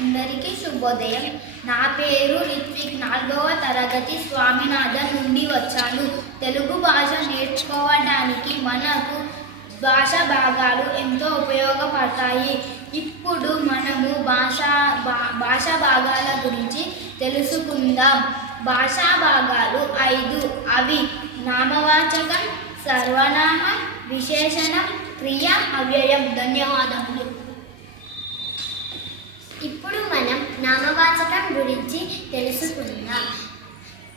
అందరికీ శుభోదయం. నా పేరు రిత్విక్. 4వ తరగతి స్వామినాథన్ నుండి వచ్చాను. తెలుగు భాష నేర్చుకోవడానికి మనకు భాషా భాగాలు ఎంతో ఉపయోగపడతాయి. ఇప్పుడు మనము భాషా భాగాల గురించి తెలుసుకుందాం. భాషా భాగాలు 5. అవి నామవాచకం, సర్వనామం, విశేషణం, క్రియ, అవ్యయం. ధన్యవాదములు. ఇప్పుడు మనం నామవాచకం గురించి తెలుసుకుందాం.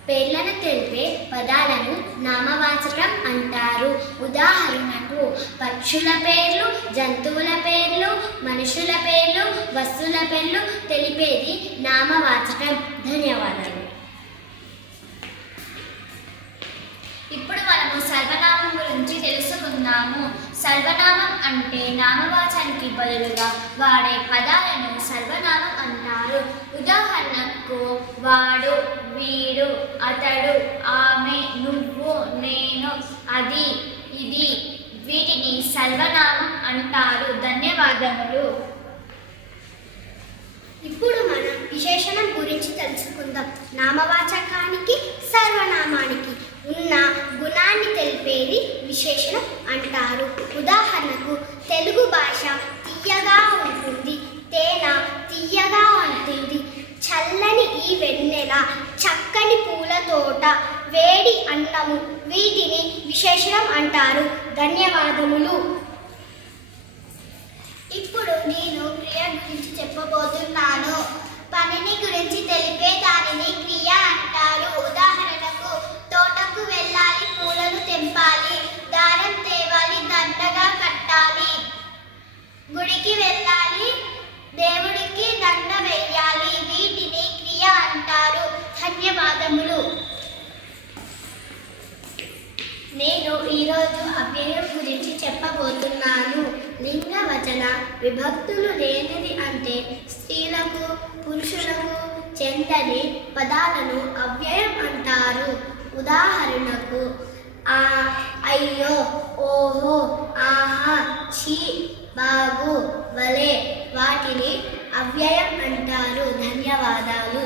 పేర్లను తెలిపే పదాలను నామవాచకం అంటారు. ఉదాహరణకు పక్షుల పేర్లు, జంతువుల పేర్లు, మనుషుల పేర్లు, వస్తువుల పేర్లు తెలిపేది నామవాచకం. ధన్యవాదాలు. ఇప్పుడు మనము సర్వనామం గురించి తెలుసుకుందాము. సర్వనామం అంటే నామవాచకానికి బదులుగా వాడే పదాలను సర్వనామం అంటారు. ఉదాహరణకు వాడు, వీడు, అతడు, ఆమె, నువ్వు, నేను, అది, ఇది వీటిని సర్వనామం అంటారు. ధన్యవాదములు. ఇప్పుడు మనం విశేషణం గురించి తెలుసుకుందాం. నామవాచకానికి సర్వనామానికి ఉన్న గుణాన్ని తెలిపేది విశేషణం అంటారు. ఉదాహరణకు తెలుగు భాష తీయగా ఉంటుంది, తేనె తీయగా ఉంటుంది, చల్లని ఈ వెన్నెల, చక్కని పూల తోట, వేడి అన్నము వీటిని విశేషణం అంటారు. ధన్యవాదములు. ఇప్పుడు నేను క్రియ గురించి చెప్పబోతున్నాను. పనిని గురించి తెలిపే దానిని క్రియ అంటారు. ఉదాహరణకు తోటకు వెళ్ళాలి, పూలను తెంపాలి, దారం తేవాలి, దండగా కట్టాలి, గుడికి వెళ్ళాలి, దేవుడికి దండ వేయాలి వీటిని క్రియ అంటారు. ధన్యవాదములు. నేను ఈరోజు అవ్యయం గురించి చెప్పబోతున్నాను. లింగ వచన విభక్తులు లేనిది అంటే స్త్రీలకు, పురుషులకు చెందని పదాలను అవ్యయం అంటారు. ఉదాహరణకు ఆ, అయ్యో, ఓహో, ఆహా, ఛీ, బాగు, వలే వాటిని అవ్యయం అంటారు. ధన్యవాదాలు.